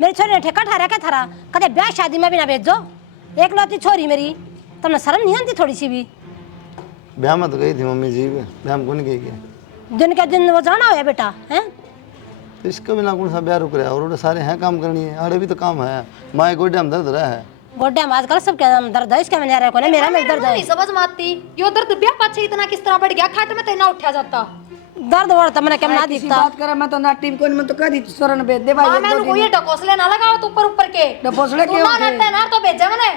मेरी छोरी ने ठेका ठहरा क्या थारा कदे ब्याह शादी में भी ना भेजो। एक लौती छोरी मेरी तुमने शर्म नहीं आती थोड़ी सी भी? ब्याह में तो गई थी मम्मी जी, ब्याह में कौन गई क्या? दिन के दिन वो जाना हो बेटा है। तो इसका भी ना कौन सा ब्याह रुक रहा है, और सारे हैं काम करनी है, आड़े भी तो काम है। माए गोड्या में दर्द रहा है, गोड्या में आजकल सब क्या दर्द है, इसका मैंने यार कोने मेरा में दर्द है। नहीं समझ माती यो दर्द ब्याह पाछे इतना किस तरह बढ़ गया, खाट में तो ना उठा जाता दर्द वर्द मैंने केम ना दिखता। बात करे मैं तो ना टीम को मैं तो कह दी सोरन भेज दे भाई। हां मैंने कोई डकोसले ना लगाओ तो ऊपर ऊपर के डकोसले के ना नटे ना तो भेजा मैंने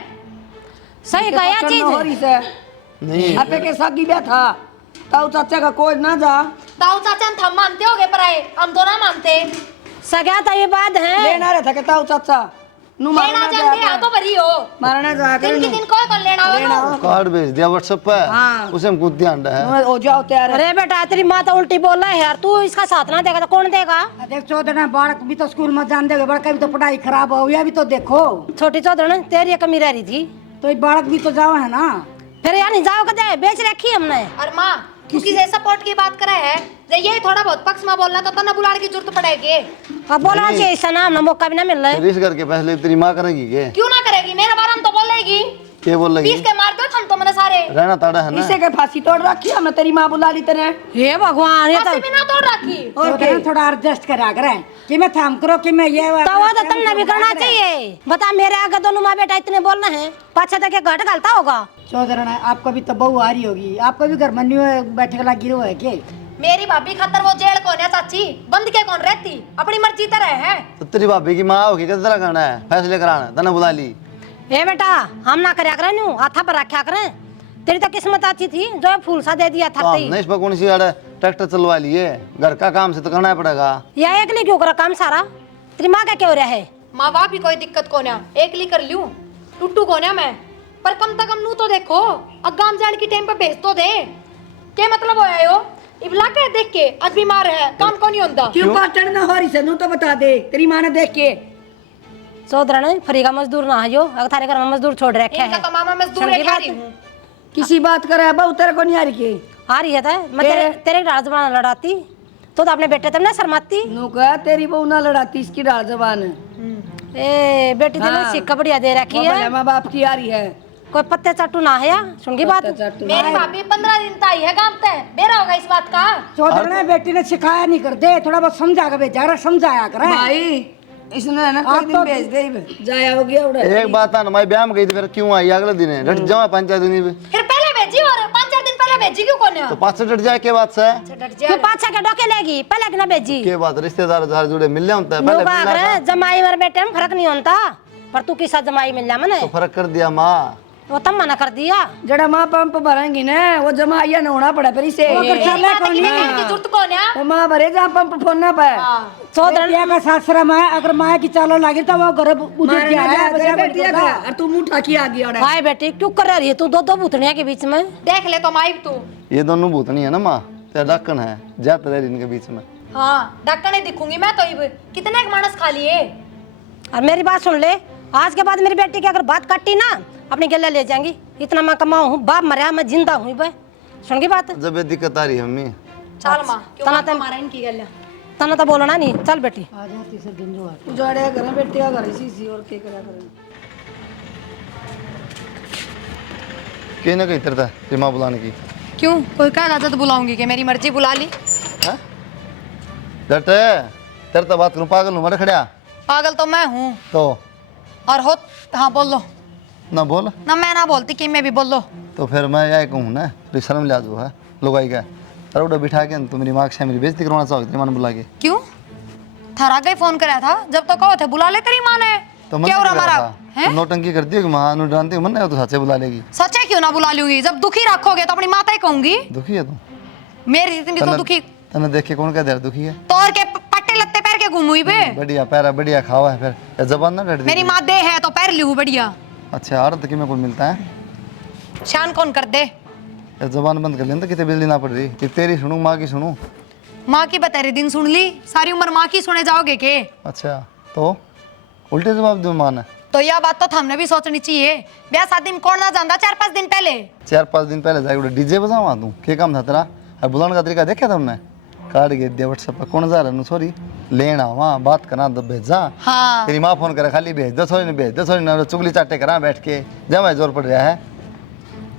सही गया चीज नहीं आपे के सागी ब्याह था ताऊ चाचा का कोई ना जा। ताऊ चाचा हम मानते होगे पर आए हम तो ना मानते सगा तो ये बात है लेना रहे था के ताऊ चाचा नु लेना मारना जानते आ तो भरी हो मारना जा दिन की दिन कोई कर लेना हो कार्ड भेज दिया व्हाट्सएप पे, हाँ। उसे हम कूद ध्यान है। हो जाओ तैयार। अरे बेटा तेरी माँ तो उल्टी बोल रहा है यार, तू इसका साथ ना देगा तो कौन देगा? देख चौधरी बालक भी तो स्कूल में जान देगा, बड़का भी तो पढ़ाई खराब हो गया, भी तो देखो छोटी चौधरी तेरी ये कमी रह रही थी तो ये बालक भी तो जाओ है ना। फिर यार नहीं जाओ कदे बेच रखी हमने। और माँ तू किसी सपोर्ट की बात करे है जे ये थोड़ा बहुत पक्ष में बोलना तो तना बुलाने की जरूरत पड़ेगी। अब बोला चाहिए ऐसा नाम ना मौका भी ना मिल रहा है। इस करके फैसले तेरी माँ करेगी के? क्यों ना करेगी, मेरे बारे में तो बोलेगी। क्या बोल रही? पीस के मार दो हम तो मैंने सारे रहना ताड़ा है ना। इसे के फांसी तोड़ रखी है, मैं तेरी माँ बुला ली तेरे। हे भगवान ये फांसी भी ना तोड़ रखी और क्या थोड़ा एडजस्ट करा करे कि मैं थाम करो कि मैं ये तो वो तो तुमने भी करना चाहिए। बता मेरे आगे दोनों माँ बेटा इतने बोल रहे हैं, पाछे तक घट गलता होगा। चौधरी आपको भी तो बहू आ रही होगी, आपको भी घर में नहीं बैठे वाला गिरो है के? मेरी भाभी खतर वो जेल कौन है चाची, बंद के कौन रहती, अपनी मर्जी तरह है। तो तेरी भाभी की माँ होगी कितना करना है, फैसले कराना तने बुला ली। ए बेटा हम ना करया करें न्यू हाथा पर रखा करें, तेरी तो किस्मत अच्छी थी जो फूल सा दे दिया था। तो हमने इस पर कौन सी ट्रैक्टर चलवा लिए, घर का काम से तो करना ही पड़ेगा। या एक नहीं क्यों करा काम सारा, तेरी माँ का क्यों रहा है? माँ बाप भी कोई दिक्कत कौन है, एक ली कर लूं टुट्टू कौन है मैं, पर कम से कम नू तो देखो अगाम जान की टाइम पे भेज तो दे। क्या मतलब होया यो इबला के देख के आज बीमार है काम को नहीं होता। क्यों पाटन ना हो रही से नू तो बता दे, तेरी माँ ने देख के। चौधरी फ्री का मजदूर ना है, अगर थारे घर में मजदूर छोड़ रखे इनका है। तो मामा मजदूर है खा रही हूं। किसी बात करे बहु तेरे को नहीं आ रही के? आ रही है था मैं तेरे डाल जबान लड़ाती तो अपने बेटे तब ना शर्माती। नू कहा तेरी बहू ना लड़ाती इसकी डाल जबान। ए बेटी तेरे सिक्का बढ़िया दे रखी है, माँ बाप की आ रही है, कोई पत्ते चट्टू ना है या सुन की बात। मेरी भाभी 15 दिन तक आई है गांव पे, बेरा होगा इस बात का। चौधरी बेटी ने सिखाया नहीं कर दे, थोड़ा बहुत समझा कर भेजा, समझाया कर भाई। इसने ना कोई दिन भेज दे जाया हो गया उड़ा। एक बात ना मैं ब्याह में गई थी, फिर क्यों आई अगले दिन? डट जाओ 5-4 दिन में। फिर पहले भेजी और 5-4 दिन पहले भेजी क्यों कौन है? तो 5 डट जाए के बात से डट क्यों पाछा के डोके लेगी पहले कि ना भेजी के बात? रिश्तेदार जार जुड़े मिल जाता है नो पहले बाग रे जमाई और बेटे में फर्क नहीं होता, पर तू किसा जमाई मिल जा मने तो फर्क कर दिया माँ। वो तम मना कर दिया। जड़ा माँ पंप भरेंगी ना वो जमाइया न होना पड़ा फिर इसे जरूरत कौन है? वो माँ भरे जहाँ पंप फोड़ना पाए। चौधरी का सासरा में अगर माँ की चालो लगी तो वो घर उधर गया है बेटिया का, और तू मुंह ठाकी आ गया। हाय बेटी क्यों कर रही है तू दो भूतनिया के बीच में? देख ले तो माइक तू। ये दोनों भूतनी है ना माँ, तेरा ढक्कन है जाते रह इनके बीच में। हाँ ढक्कन दिखूंगी मैं तो कितने एक मानस खा लिए। और मेरी बात सुन ले, आज के बाद मेरी बेटी की अगर बात कटी ना अपनी गले ले जाएंगी। इतना मैं कमाऊं हूँ, बाप मरा मैं जिंदा हूँ बे, सुन की बात। जब ये दिक्कत आ रही है मम्मी चल माँ क्यों तना मत मारा इनकी गल। तना तो बोलना नहीं, चल बेटी आ जा तीसरे दिन जो उजाड़े घर बेटिया घर इसी और के करा करे कहीं ना कहीं तरता है माँ बुलाने की। क्यों कोई क्या इजाजत बुलाऊंगी कि मेरी मर्जी बुला ली? डट तेरे तो बात करूँ पागल हूँ मरे खड़िया। पागल तो मैं हूँ तो और हो। हाँ बोल लो ना बोल ना, मैं ना बोलती कि मैं भी बोल लो। तो फिर मैं यही कहूँ ना, थोड़ी शर्म लिहाज है लोग आई का अरे उड़ा बिठा के तो मेरी माँ से मेरी बेइज्जती करवाना चाहोगे तेरी माँ ने बुला के? क्यों थारा का ही फोन कराया था जब तो कहो थे बुला ले तेरी माँ ने। तो मन क्या हो रहा हमारा तो नौटंकी करती है कि माँ नु डराती मन नहीं तो सच्चे बुला लेगी। सच है क्यों ना बुला लूंगी, जब दुखी रखोगे तो अपनी माता ही कहूंगी। दुखी है तू? मेरी जितनी तो दुखी तने देख के कौन कह दे दुखी है? तोड़ के पट्टे लत्ते पैर के घूमुई बे। बढ़िया पैरा बढ़िया खावा है फिर जबान ना डर मेरी माँ दे है तो पैर लिहू बढ़िया। अच्छा अर्थ की में कोई मिलता है? शान कौन कर दे? यार जबान बंद कर लें तो कितने बिजली ना पड़ रही कि तेरी सुनूं माँ की सुनूं? माँ की बतेरे दिन सुन ली, सारी उम्र माँ की सुने जाओगे के? अच्छा तो उल्टे जवाब दूं माँ ने? तो यह बात तो हमने भी सोचनी चाहिए। ब्याह शादी में कौन ना जानता 4-5 दिन पहले? 4-5 दिन पहले जाके डीजे बजावा तू क्या काम था तेरा? और बुलाने का तरीका देखा तुमने? काट के दिया व्हाट्सएप पर कौन जा रहा है? सॉरी लेना वहाँ बात करना तो भेजा। हाँ तेरी माँ फोन करे खाली भेज दो, थोड़ी नहीं भेज दो, थोड़ी ना चुगली चाटे करा बैठ के, जब जोर पड़ रहा है।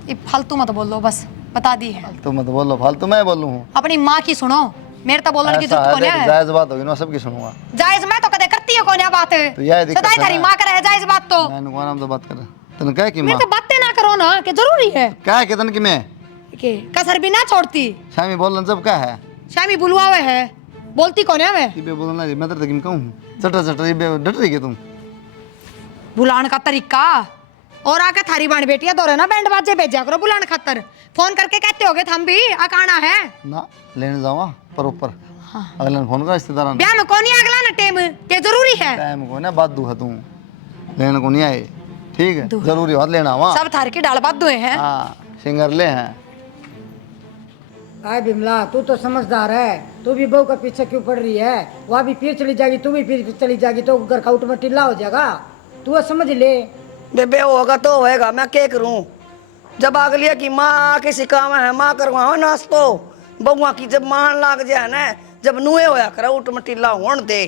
ये फालतू मत बोलो, बस बता दी है। फालतू मत बोलो, फालतू मैं बोलूँ हूँ। अपनी माँ की सुनो, मेरे तो बोलने की जरूरत कौन है। जायज बात होगी ना, सबकी सुनूंगा। जायज मैं तो कदे करती है कौन है बात तो यह दिक्कत सदाई है तेरी ना। माँ करे है जायज बात तो। मैं नुकवा नाम तो बात कर, तने क्या की माँ मेरे तो बातें ना करो ना, कि जरूरी है क्या है कितन की मैं कि कसर भी ना छोड़ती। शामी बोलन सब क्या है शामी बुलवावे है, बोलती कौन है मैं। ये बे बोलना जी मैं तेरे तक कहूँ चटर चटर ये बे डट रही है तुम। बुलाने का तरीका और आके थारी बाण बेटिया दो ना बैंड बाजे भेजा करो बुलाने खातर। फोन करके कहते होगे हम भी आकाना है ना लेने जाऊँ पर ऊपर अगले फोन कर रिश्तेदार ब्याह में कौन ही अगला ना टेम के जरूरी है। टाइम को ना बात दूँ तू लेने को नहीं आए, ठीक है जरूरी बात लेना वहाँ। सब थार की डाल बात दुए हैं। हाँ सिंगर ले हैं। आए बिमला, तू तो समझदार है, तू भी बहू का पीछे क्यों पड़ रही है? वहाँ भी फिर चली जाएगी, तू भी फिर चली जाएगी तो घर का में टिल्ला हो जाएगा। तू समझ ले। बेबे होगा तो होएगा, मैं क्या करूं? जब अगलिया की माँ किसी काम है माँ करवाओ नाश्तो, बउआ की जब मान लाग जाए ना, जब नुए होया करा उठ मटीला होन दे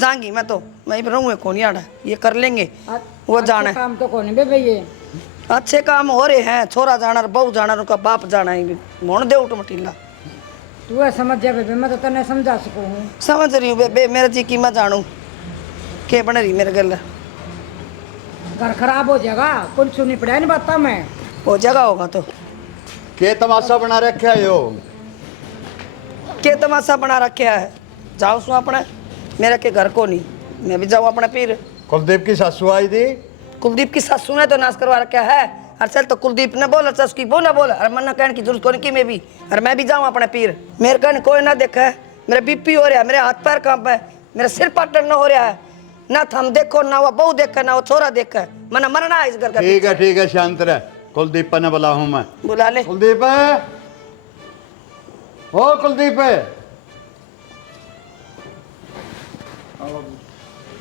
जाएंगी। मैं तो मैं रहूँगा कौन यार, ये कर लेंगे वो जाना है। काम तो कौन है बेबे, ये अच्छे काम हो रहे हैं, छोरा जाना बहू जाना उनका बाप जाना है, होन दे उठ मटीला। तू है समझ जा बेबे, मैं तो तने समझा सकूँ हूँ। समझ रही हूँ बेबे, मेरे जी की मैं जानू के बन रही मेरे गल। घर खराब हो जाएगा, कुछ सुनी पड़ा नहीं बात मैं। हो जाएगा होगा तो के तमाशा बना रखा है यो? के तमाशा बना रखे है? जाओ सो अपने, मेरे के घर को नहीं, मैं भी जाऊँ अपने पीर। कुलदीप की सासू आई थी। कुलदीप की सासू ने तो नाश करवा रखा है। अरसल तो कुलदीप ने बोला था, उसकी वो ना बोला, और मन्ना कहने की जरूरत कोई की मैं भी, और मैं भी जाऊँ अपने पीर। मेरे कहने कोई ना देखा है, मेरा बीपी हो रहा है, मेरे हाथ पैर कांप है, मेरा सिर पाटन हो रहा है, ना थम देखो ना वो बहू देखा ना वो छोरा देखा, मना मरना है इस घर का। ठीक है शांत रह। कुलदीप ने बुला हूँ मैं। बुला ले। कुलदीप है, ओ कुलदीप है,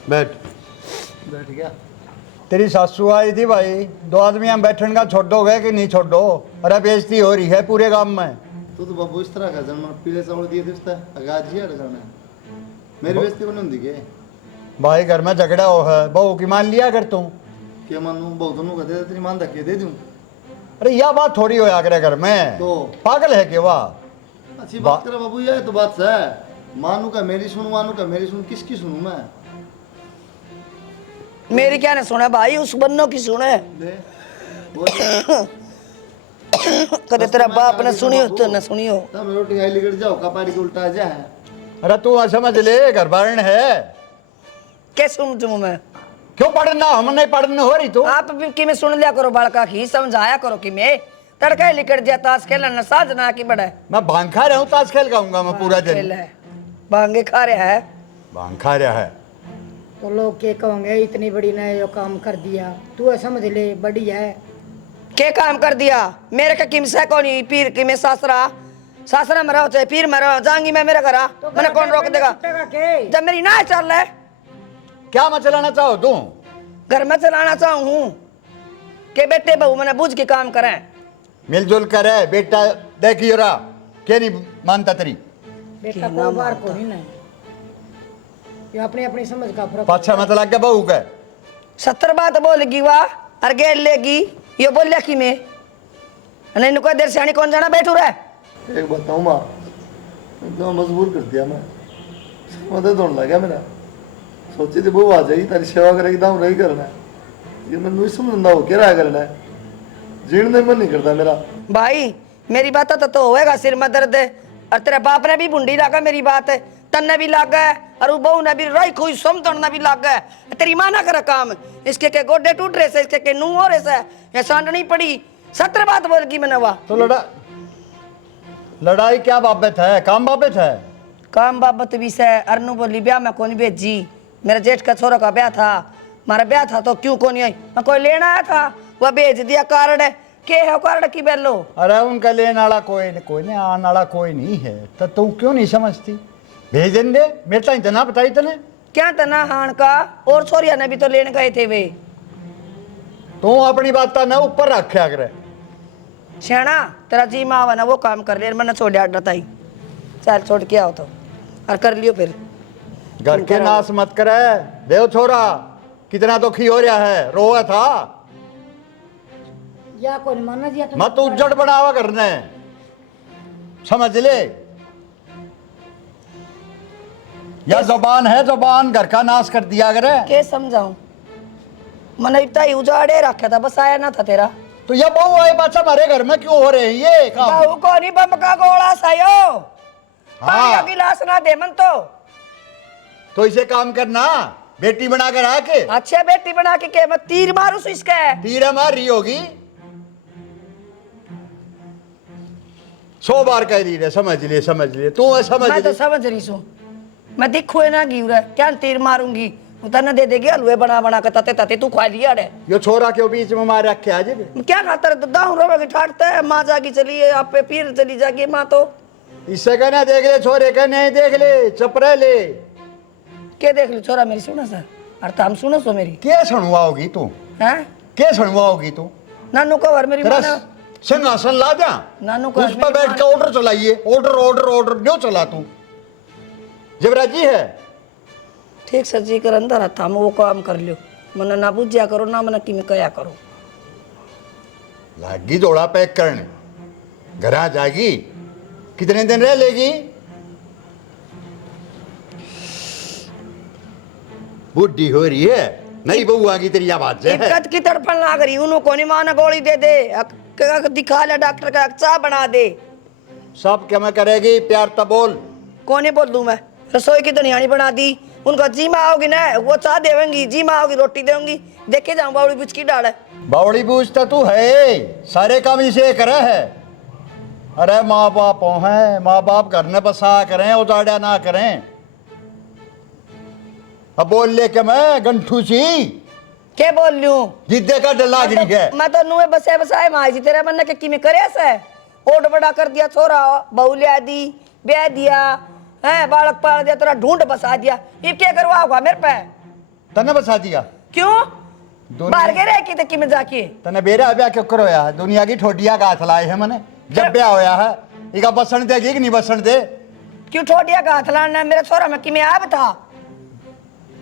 बैठ। बैठ गया। तेरी सासू आई थी भाई, दो आदमी हम बैठन का छोड़ोगे कि नहीं छोड़ो? अरे बेइज्जती हो रही है पूरे गांव में। तू तो बाबू इस तरह का जन्म पीले चावल दिए थे अगाज जी करना मेरी बेइज्जती को नहीं होती के भाई घर में झगड़ा हो है, बहू की मान लिया कर तू। क्या मानू बहुत दोनों का दे तेरी मान रखी दे दूं। अरे यह बात थोड़ी हो आगरे घर में, तो पागल है कि वाह? अच्छी बात करे बाबू, ये तो बात है। मानू का मेरी सुनू, मानू का मेरी सुन, किसकी सुनू मैं? मेरी क्या ने सुना भाई, उस बन्नों की सुने। ले बोल। कदे तेरा बाप ने सुनी हो तो न सुनी हो। तब रोटी खाई लिगड़ जाओ, कपाड़ी के उल्टा जा है। अरे तू समझ ले, घर बारण है। क्या सुन तुम? मैं क्यों पढ़ना, हम नहीं पढ़ने हो रही तू? आप भी कि मैं सुन लिया करो बालका की, समझाया करो कि मैं तड़का लिकड़ दिया ताश खेलना साज ना की बड़ा है। मैं भांग खा रहा हूँ, ताश खेल गाऊंगा मैं पूरा खेल दिन। है, भांगे खा रहा है। भांग खा रहा है तो लोग क्या कहोगे, इतनी बड़ी ने जो काम कर दिया। तू है समझ ले, बड़ी है। क्या काम कर दिया? मेरे का किमसा कौन पीर की मैं सासरा में रहो चाहे पीर में रहो, जाऊंगी मैं मेरे घर। मैंने कौन रोक देगा? जब मेरी ना चल रहा है, क्या मैं चलाना चाहो तू? घर में चलाना चाहूँ हूँ के बेटे बहू मैंने बुझ के काम करें। मिलजुल कर है बेटा, देखियो रहा क्या नहीं मानता तेरी। बेटा को बार को नहीं ना, ये अपनी अपनी समझ का फर्क। पाछा मत लग गया बहू का। 70 बात बोलेगी वाह और गेल लेगी, ये बोलिया कि मैं नहीं नुका देर सियानी कौन जाना बैठू रहा है। एक बताऊं माँ, एकदम मजबूर कर दिया मैं, मदद होने लगा मेरा। सोची थी वो आ जाएगी तेरी सेवा करेगी, दाम नहीं करना है, ये मैं नहीं समझता हो क्या रहा करना है, जीने मन नहीं करता मेरा। भाई मेरी बात तो होएगा, सिर में दर्द है, और तेरे बाप ने भी बुंडी लागा मेरी बात है, तन्ने भी लागा है, और वो बहू ने भी रोई खुई समतोड़ना भी लागा है। तेरी माँ ना करे काम, इसके के गोडे टूट रहे से, इसके के नू हो रहे से, ये सांडनी पड़ी। 70 बात बोलगी मैंने वाह। तो लड़ाई क्या बाबत है, काम बाबत है? काम बाबत भी से अरनू बोली ब्याह में कौन भेजी, मेरे जेठ का छोरा का ब्याह था, हमारा ब्याह था तो क्यों कौन आई, मैं कोई लेना आया था वह भेज दिया। कार्ड के है कार्ड की बेलो? अरे उनका लेने वाला कोई नहीं, आने वाला कोई नहीं है, तो तू क्यों नहीं समझती? भेज दें दे, मेरे तो इतना बताई तने। क्या तना हान का और छोरिया ने भी तो लेने गए थे वे। तू अपनी बात ना ऊपर रखे करे। श्याणा तेरा जी माँ ना वो काम कर ले, मैंने छोड़ डाटा ताई, चल छोड़ के आओ तो और कर लियो फिर। घर के नाश मत करे। देव छोरा कितना दुखी हो रहा है, रोआ था या कोई नहीं मानना जी मत उज्जड़ बनावा करने, समझ ले। या जुबान है, जुबान घर का नाश कर दिया करे। के समझाऊं, मैंने इतना ही उजाड़े रखा था, बस आया ना था तेरा। तो ये बहू आए बच्चा हमारे घर में क्यों हो रहे हैं ये काम? बहू को नहीं बम का गोला सायो, पानी का गिलास ना दे मन तो इसे काम करना, बेटी बना कर आके अच्छे बेटी बना के मैं तीर मारू सु इसका। तीर मार रही होगी, 100 बार कह रही है समझ ले समझ ले, तू समझ मैं तो ले। समझ रही सू, मैं दिखो ना गिव रहा क्या तीर मारूंगी, उतना दे देगी हलवे बना बना के तते तते तू खा लिया रे। यो छोरा के बीच में मार रखे आज क्या खाता रे, दाऊ रोवे की ठाटता है, माँ जागी चली है आप पे फिर चली जागी माँ। तो इससे कहना देख ले छोरे का, नहीं देख ले चुप रह ले। के देख ली छोरा मेरी सुना सर, अरे हम सुनो सो मेरी क्या सुनवाओगी तू, हैं क्या सुनवाओगी तू? नानू कवर मेरी तेरा माँ सिंहासन ला जा, नानू का उस पर बैठ के ऑर्डर चलाइए, ऑर्डर ऑर्डर ऑर्डर क्यों चला तू? जबराजी है ठीक सर जी कर अंदर आता हम वो काम कर लियो, मना ना बुझ्या करो ना मना कि मैं कया करो। लागी दौड़ा पैक करने, घर आ जाएगी, कितने दिन रह लेगी? बुढ़ी हो रही है, नहीं बहू आगी तेरी आवाज है। इक्कत की तड़पन लाग रही, उन्हों को नहीं माना गोली दे दे, दिखा ले डॉक्टर का चाह बना दे। सब क्या मैं करेगी, प्यार तब बोल। कोने बोल दूं मैं, रसोई की दुनियानी बना दी, उनका जी माँ आओगी ना वो चाह देवेंगी, जी माँ आओगी रोटी देंगी, देखे जाऊं बावड़ी बुझ की डाल है। बावड़ी बूझता तू है, सारे काम इसे करे है। अरे माँ बाप है, माँ बाप घर में बसा करें, उजाड़ा ना करें। अब बोल ले के मैं गंठू सी के बोल लूं, जिद्दे का डर लाग रही है। मैं तो नुए बसे बसाए माँ जी तेरे मन के किमे करे से ओट बड़ा कर दिया, छोरा बहू लिया दी, ब्याह दिया है, बालक पाल दिया, तेरा ढूंढ बसा दिया, अब क्या करवा होगा मेरे पे? तने बसा दिया क्यों बाहर गए रहे की किमे जाके? तने बेरा ब्याह क्यों करोया? दुनिया की ठोडिया का हाथ लाए है मैंने, जब ब्याह होया है इका बसन देगी कि नहीं बसन दे? क्यों ठोडिया का हाथ लाना मेरे छोरा में किमे आब था,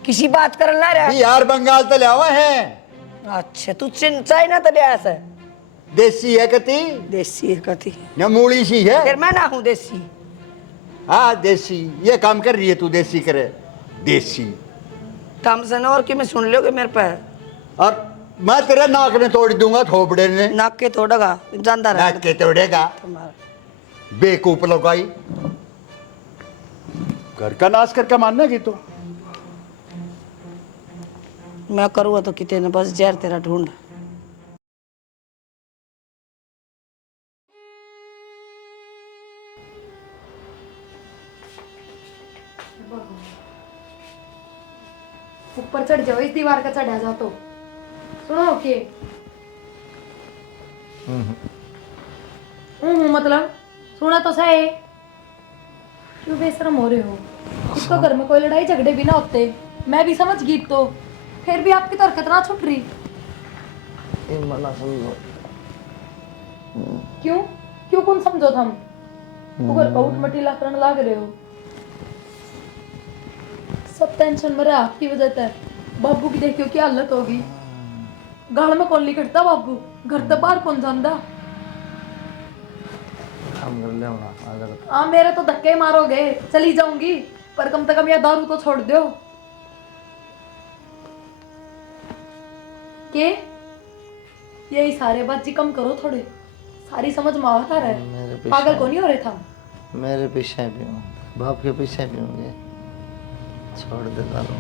किसी बात कर ना रहा यार बंगाल तो ले आवे हैं। अच्छा तू चाइना तो लिया से, देसी है कती, देसी है कथी, न मूली सी है। फिर मैं ना हूँ देसी। हाँ देसी, ये काम कर रही है तू, देसी करे देसी। कम से ना और कि मैं सुन लोगे मेरे पे, और मैं तेरे नाक में तोड़ दूंगा, थोपड़े ने नाक के तोड़ेगा जानदार है नाक के तोड़ेगा, तुम्हारा। बेकूफ लगाई। घर का नाश करके मानना की तो मैं करूँगा तो कितने ने बस जहर तेरा ढूंढ। ऊपर चढ़ जाओ, इस दीवार का चढ़ा जा तो सुनो के मतलब सुना तो सही, क्यों बेशरम हो रहे हो? इसको घर में कोई लड़ाई झगड़े भी ना होते, मैं भी समझ गई, तो फिर भी आपकी तो हरकत ना छुट रही। क्यों क्यों कौन समझो हम तू घर का उठ मटीला करने लाग रहे हो, सब टेंशन में रहा आपकी वजह से। बाबू की देखियो क्या हालत होगी, गाल में कौन लिखता बाबू, घर तो बाहर कौन जाता। हाँ मेरे तो धक्के मारोगे, चली जाऊंगी, पर कम से कम यह दारू तो छोड़ दो। के यही सारे बातची कम करो थोड़े, सारी समझ में आता रहे, पागल को नहीं हो रहे था। मेरे पीछे भी हूँ, बाप के पीछे भी होंगे, छोड़ दे दारू।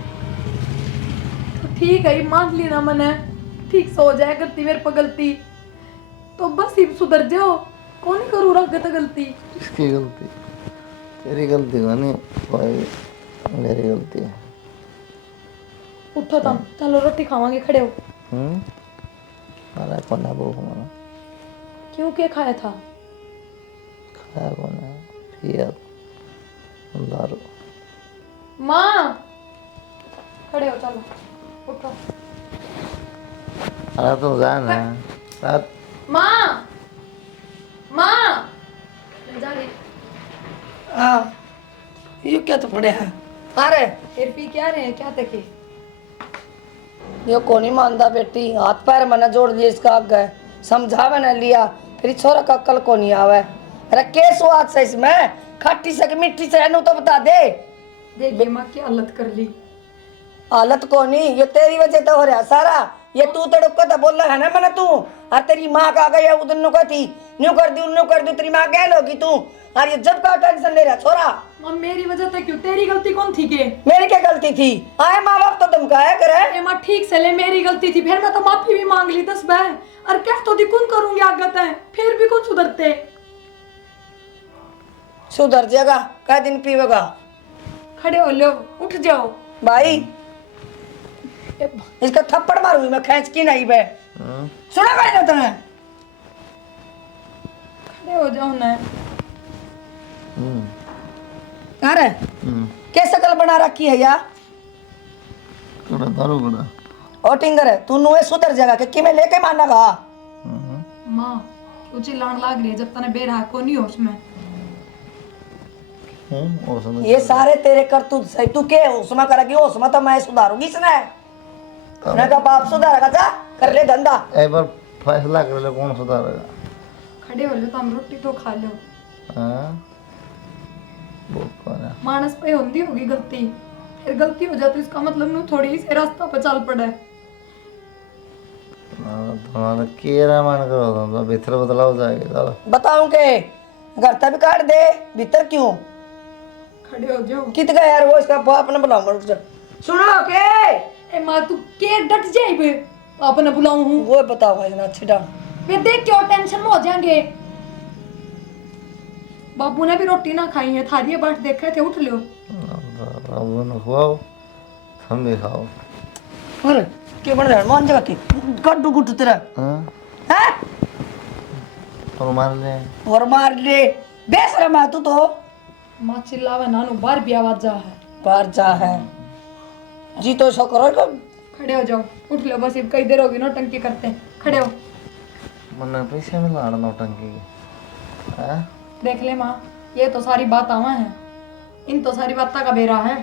तो ठीक है, मान ली ना मैंने, ठीक से हो जाए करती मेरे पर गलती, तो बस ही सुधर जाओ, कौन ही करूँ रगत गलती। किसकी गलती? तेरी गलती नहीं, मेरी गलती है। उठो तुम, चलो रोटी खावांगे, खड़े हो। खाना कौन है वो खाना? क्यों क्या खाया था? खाया कौन है? पिया दारू। माँ खड़े हो, चलो उठो। अरे तो जाना रात। माँ माँ जा रही। हाँ ये क्या तो पड़े है, अरे फिर भी क्या रहे हैं क्या तके यो को नहीं मानता बेटी, हाथ पैर मैंने जोड़ दिए इसका आगे, समझा मैंने लिया, फिर छोरा का कल को नहीं आवे। अरे के स्वाद से इसमें, खट्टी से कि मिट्टी से, इन्हें तो बता दे। देखिए माँ की हालत कर ली। हालत को नहीं, ये तेरी वजह तो हो रहा सारा। ये तू तो डुक्का तो बोल रहा है ना मैंने तू, और तेरी माँ का गई उधर नु कहती न्यू कर दी तेरी माँ गैल होगी तू, और ये जब का टेंशन ले रहा छोरा। माँ मेरी वजह से क्यों, तेरी गलती कौन थी के? मेरी क्या गलती थी? आए माँ बाप तो धमकाया करे। ए माँ ठीक से ले, मेरी गलती थी, फिर मैं तो माफी भी मांग ली 10 बार, और क्या तो दी कौन करूंगी आगत है, फिर भी कौन सुधरते। सुधर जाएगा, कै दिन पीवेगा? खड़े हो लो, उठ जाओ भाई इसका थप्पड़ मारूंगी मैं, खींच की नहीं बे। सुना कर ना तूने? खड़े हो जाओ ना। अरे क्या शकल बना रखी है यार? कड़ा दारू कड़ा ओ टिंगर है तू, नुए सुधर जाएगा कि मैं लेके मारना का? माँ क्यों चिल्लाने लाग रही है जब तने बेरहा को नहीं होश में। और समझ ये सारे तेरे करतूत सही, तू के होश में करेगी? होश में तो मैं सुधारूंगी इसने। मैं का बाप सुधारेगा, जा कर ले धंधा। एक बार फैसला कर ले कौन सुधारेगा। खड़े हो लो तो हम रोटी तो खा लो। हाँ बहुत कौन है मानस पे होंदी होगी गलती, फिर गलती हो जाती इसका मतलब नू थोड़ी से रास्ता पे चल पड़े। तुम्हारा केरा मान करो तो भीतर बदलाव जाएगा चलो। बताऊं के घर तक भी काट दे, भीतर क्यों? खड़े हो जाओ। कित गया यार वो, इसका बाप ने बुलाओ मत। सुनो के ए माँ तू के डट जाए बे, आपने बुलाऊं हूँ। वो बताओ भाई ना अच्छी डाल। वे देख क्यों टेंशन में हो जाएंगे। बाबू ने भी रोटी ना खाई है, थारी बाट देखे थे, उठ लो। अब न खाओ हम भी खाओ। अरे के बन रहा मान जगह की गड्डू गुट्टू तेरा हाँ हैं? और मार ले और मार ले बेशरम है तू तो। माँ चिल्लावे नानू बाहर भी आवाज जा है। बाहर जा है जी तो सो करो तो। खड़े हो जाओ, उठ लो, बस अब कई देर होगी नौटंकी करते हैं। खड़े हो। मन्ना पैसे में लाड़ नौटंकी की हाँ देख ले माँ, ये तो सारी बात आवा है, इन तो सारी बात का बेरा है।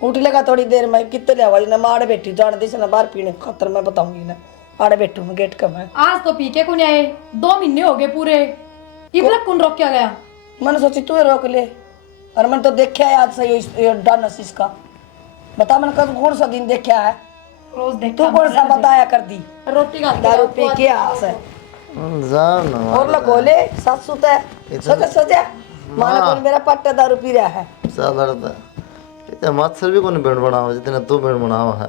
उठ लेगा थोड़ी देर में, कितने ले आवाज ना मार बैठी जान दी से ना बाहर पीने खतर मैं बताऊंगी ना। आड़े बैठू मैं गेट कम है। आज तो पी के कौन आए, 2 महीने हो गए पूरे, इबला कौन रोक क्या गया? मैंने सोची तू ही रोक ले, और मैंने तो देखा है आज से ये डानस इसका। बता मैंने कब कौन सा दिन देखा है? रोज देख तू कौन सा बताया कर दी? रोटी का दारू पी के आस है जाओ ना और लगोले सास सुता है। सोचा सोचा माना कौन मेरा पट्टा दारू पी रहा है। ज्यादा रहता इतना मच्छर भी कौन बेड बनाओ जितना तू बेड बनाओ है।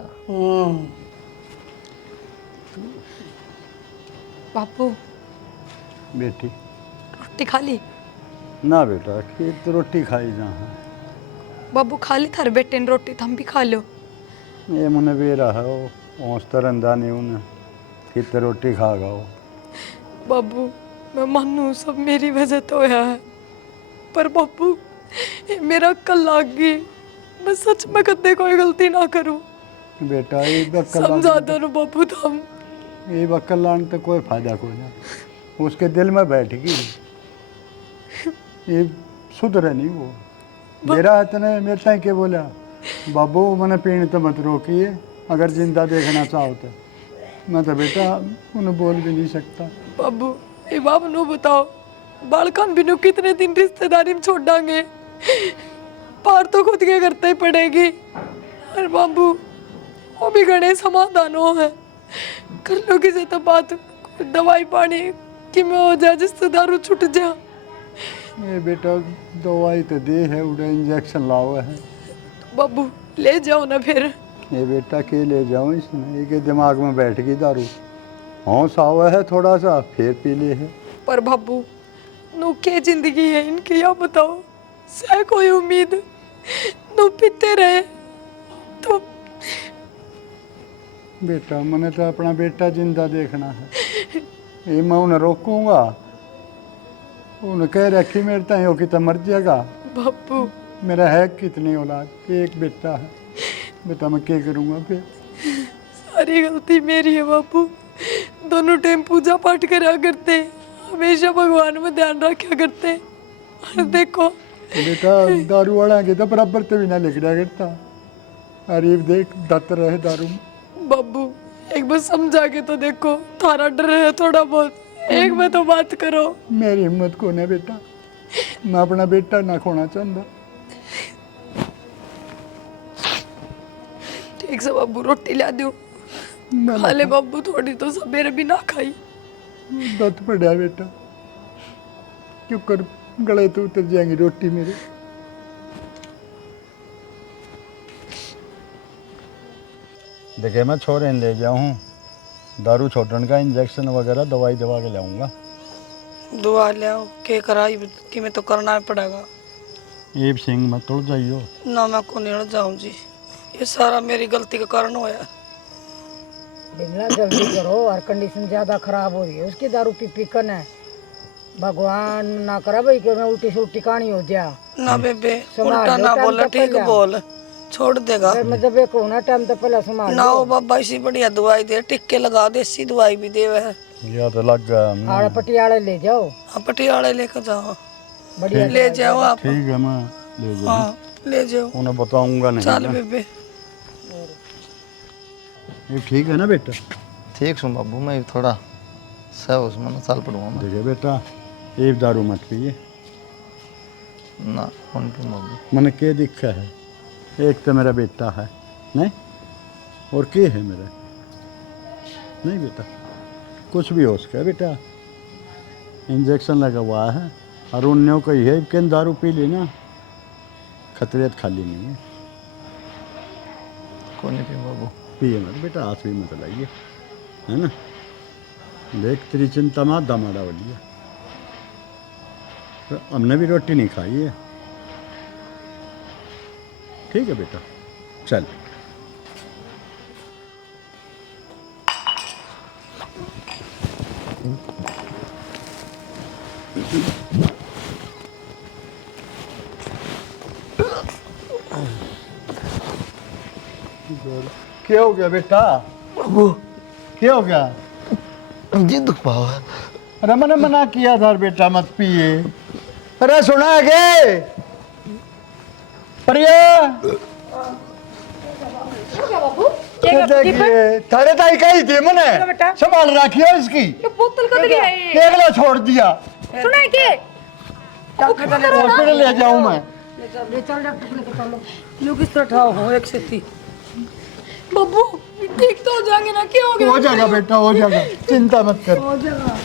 बापू बेटी रोटी खा ली? ना बेटा खेत रोटी खाई जहाँ बाबू खा ली थारे बेटे ने रोटी, तो हम भी खा लो। ये मुने भी रहा हो औस तरंदा नहीं उन्हें खेत रोटी खा गाओ। बाबू मैं मानू सब मेरी वजह तो होया है, पर बाबू ये मेरा अक्ल लाग गई, मैं सच में कदे कोई गलती ना करूं। बेटा ये बक्कल समझा दो बाबू तुम। ये बक्कल लाने तो कोई फायदा कोई ना, उसके दिल में बैठ गई ये सुधरे नहीं वो। मेरा इतने मेरे ताई के बोला बाबू मैंने पीने तो मत रोकिए, अगर जिंदा देखना चाहो तो। मैं तो बेटा उन्हें बोल भी नहीं सकता। बाबू ये बाप नो बताओ, बालकान बिनु कितने दिन रिश्तेदारी में छोड़ डांगे, पार तो खुद के करते ही पड़ेगी। और बाबू वो भी गणे समाधान हो है, कर लो किसी तो बात, दवाई पानी कि मैं हो जाए जिससे दारू छूट जा। ये बेटा दवाई तो दे है, उड़ा इंजेक्शन लाओ है। बाबू ले जाओ ना फिर। ये बेटा के ले जाऊँ इसमें, ये के दिमाग में बैठ गई दारू। हौस आवा है थोड़ा सा फिर पी ले है। पर बाबू नो क्या जिंदगी है इनकी, या बताओ से कोई उम्मीद नो पीते रहे तो। बेटा मैंने तो अपना बेटा जिंदा देखना है, ये मैं उन्हें रोकूंगा? उन्हें कह रखी मेरे ताई हो कि तो मर जाएगा। बाबू मेरा है कितनी औलाद, एक बेटा है, बेटा मैं क्या करूँगा फिर? सारी गलती मेरी है बाबू, दोनों टाइम पूजा पाठ करा करते, हमेशा भगवान में ध्यान रखा करते, और देखो बेटा दारू वाला के तो बराबर तो भी ना लिख रहा करता। अरे देख दत्त रहे दारू में। बाबू एक बार समझा के तो देखो, थारा डर है थोड़ा बहुत, एक बार तो बात करो। मेरी हिम्मत को है बेटा, मैं अपना बेटा ना खोना चाहता। ठीक से बाबू रोटी ला दो, खा ले बाबू थोड़ी तो, सवेरे भी ना खाई। दत्त पड़ा बेटा, क्यों कर गले तो उतर जाएंगी रोटी मेरे। देखिए मैं छोरे ले जाऊँ, दारू छोड़ने का इंजेक्शन वगैरह दवाई दवा के लाऊंगा। दुआ ले आओ के कराई कि मैं तो करना ही पड़ेगा। एब सिंह मत तोड़ जाइयो ना मैं को नहीं जाऊँ जी, ये सारा मेरी गलती का कारण होया। बिमला जल्दी करो, और कंडीशन ज्यादा खराब हो रही है उसकी, दारू पी कन है। भगवान ना करा भाई कि मैं उल्टी सुल्टी कहानी हो जा। ना बेबे संभाल उल्टा लो, ना टाइम बोला, तो ठीक पहले। बोल, छोड़ देगा। फिर मैं जब एक होना टाइम तो पहले संभाल ना लो। हो बाबा इसी बढ़िया दवाई दे, टिक्के लगा, देसी दवाई भी दे वह। या तो लग गया। आड़े पटियाले ले जाओ, हाँ पटियाले लेकर जाओ, बढ़िया ले जाओ आप। ठीक है मैं ले जाऊँ। हाँ ले जाओ, उन्हें बताऊंगा नहीं चल ना। बेबे। ये ठीक है ना बेटा? ठीक सुन बाबू, मैं थोड़ा सह उसमें साल पढ़ूंगा मैं। देखिए बेटा, एक दारू मत पिए ना कौन पे बाबू, मन के दिखा है। एक तो मेरा बेटा है नहीं, और के है मेरा नहीं बेटा, कुछ भी हो सके बेटा। इंजेक्शन लगा हुआ है और उन्होंने को ये कि दारू पी लेना, खतरियत खाली नहीं है। कौन पे बाबू, पिए मत बेटा, हाथ भी मत लाइए, है ना। देख तेरी चिंता मत दमाड़ा वाली है, तो हमने भी रोटी नहीं खाई है। ठीक है बेटा, चल। क्या हो गया बेटा? बाबू क्या हो गया? जी दुख पाओ है। अरे मैंने मना किया था बेटा मत पिए। अरे सुना है के प्रिया, देखिए थारे ताई कही थी मैंने, संभाल रखियो इसकी। बोतल कद लिया है केगला छोड़ दिया, सुना है के हॉस्पिटल ले जाऊं मैं। ले चल डॉक्टर लेके चलो। यूं किस तरह ठाओ हो एक से थी। बाबू ठीक तो हो जाएंगे ना, क्या हो गया? हो जाएगा बेटा, हो जाएगा, चिंता मत कर। हो जाएगा।